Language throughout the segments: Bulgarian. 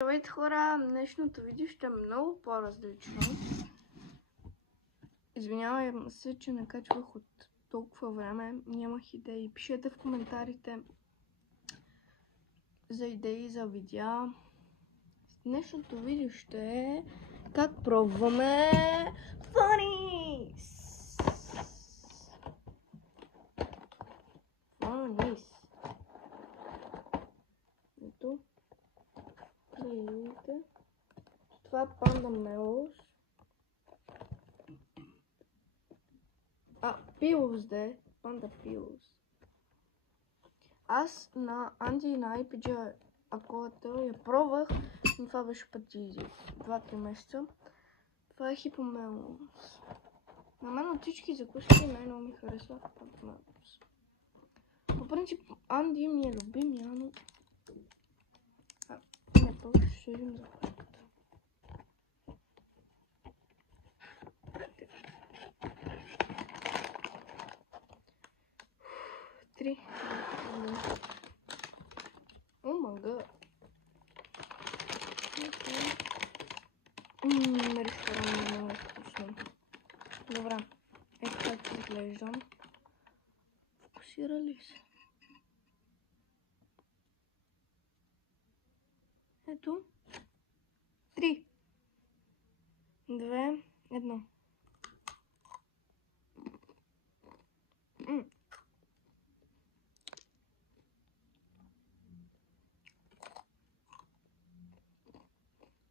Здравейте хора, днешното видео ще е много по-различно. Извинявам се, че не качвах от толкова време, нямах идеи. Пишете в коментарите за идеи за видеа. Днешното видео ще е как пробваме Funnies! Ето. Видите. Това е Panda Melos. Pills де. Panda Pills. Аз на Анди и на IPG акулата я пробвах, но това беше преди 2-3 месеца. Това е Hippomelons. На мен от всички закуски най-много ми харесва Panda Melos. По принцип Анди ми е любимия, но не пробвах, ще видим закуската. Три. О май гад. Ресторан е много вкусно. Добре, ето как изглеждам. Фокусира ли се? Ето. 3, 2, 1.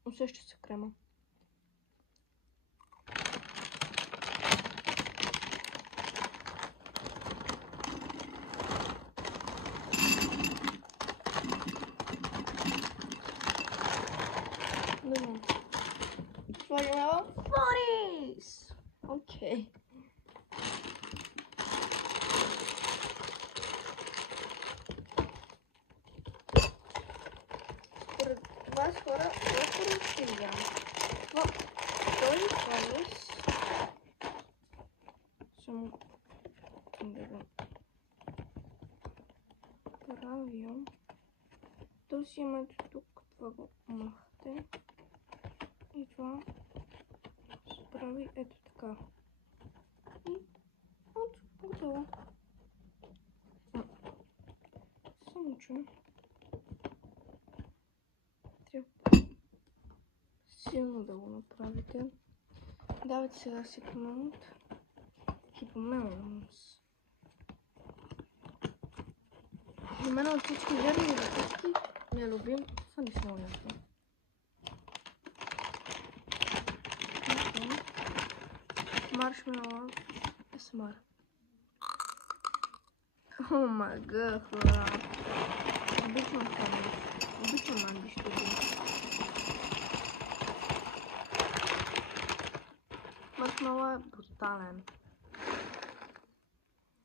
Усеща се крема. Добре. Слагаме Funnies! Окей. Според вас хора, колко ще ям? Този Funnies съм правил. Този имате тук, това го махте. И това се прави ето така. И от готово. Само че трябва силно да го направите. Давайте сега Hippomelons. За мен от всички верни закуски ми е любим Funnies много ясно. Маршмело ASMR. О май гад, хора. Обичам Funnies. Обичам Анди ще би. Маршмело е брутален.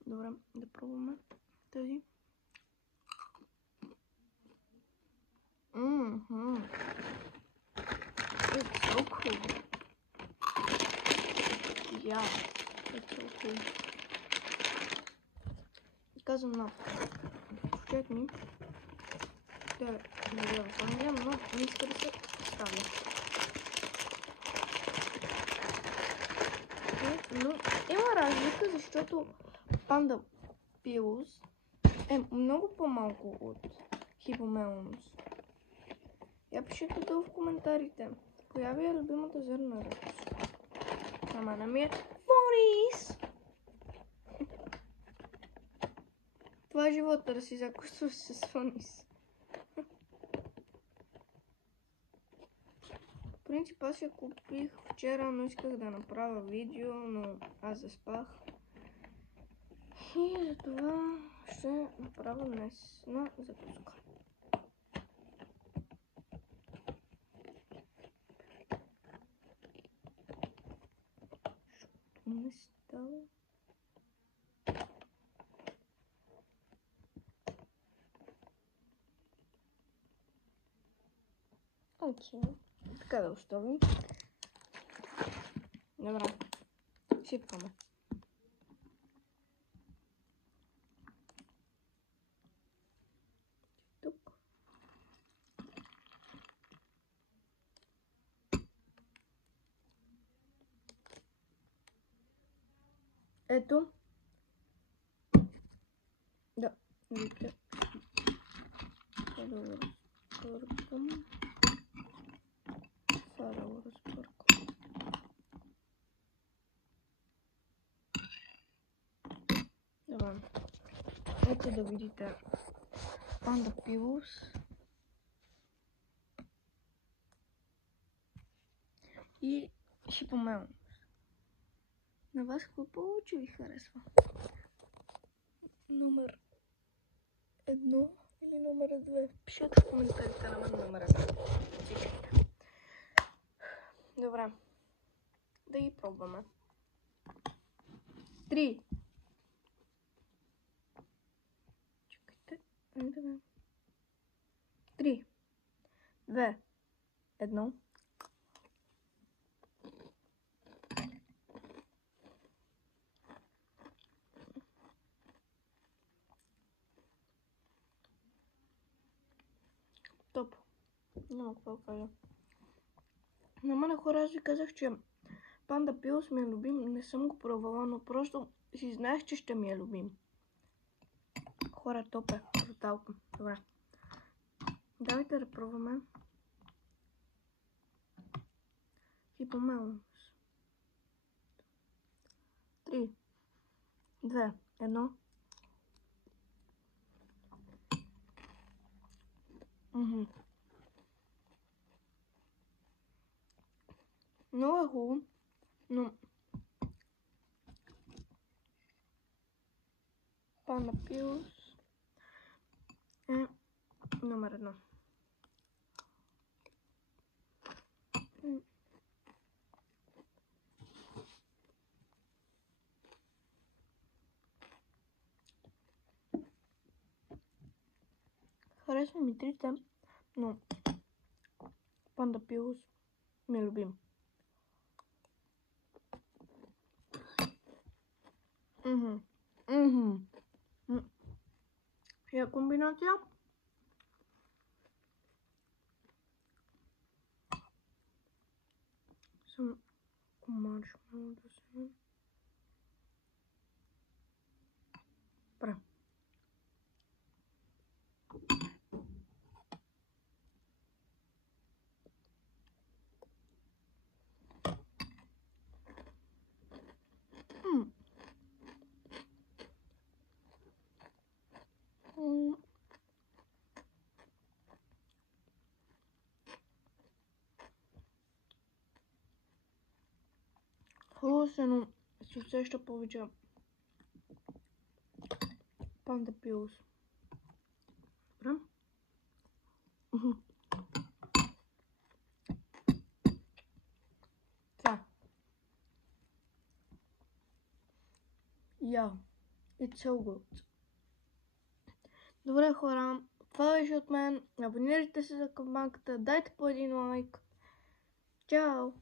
Добре, да пробваме тези. It's so cool. Yeah, it's so cool. Казвам на чекни да живея в Англия, но не иска да се ставя. Но има разлика, защото Panda Pills е много по-малко от Hippomelons. Я пишете долу в коментарите, коя ви е любимата зърна закуска. На мене ми е Funnies! Това е живота, да си закусваш с Funnies. В принцип аз я купих вчера, но исках да направя видео, но аз заспах. И затова ще направя днес на закуска. Не става. Окей. Така да оставим. Добре. Сипваме. Тук. Ето. Да, видите. Сега да го разпъркам. Сега да го разпъркам. Добре. Ето да видите Panda Pillows и Hippomelons. На вас какво повече ви харесва? Номер 1 или номер 2? Пишете в коментарите на мен номер 1. Добре. Да ги пробваме. 3. Чакайте. 3, 2, 1. Топ. Няма какво да кажа. На мен хора, аз ви казах, че Panda Pillows ми е любим. Не съм го пробвала, но просто си знаех, че ще ми е любим. Хора, топ е. Бруталка. Добре. Давайте да пробваме Hippomelons. 3, 2, 1. Много е хубаво, но Panda Pillows е номер 1. Харесва ми трите, но Panda Pillows ми е любим. Я комбинация. Съм маршмело да се... Добре. Хубаво се, но се усеща повече Panda Pillows. Добре. Това. Yeah, it's so good. Добре, хора, това беше от мен. Абонирайте се за камбанката, дайте по един лайк. Чао!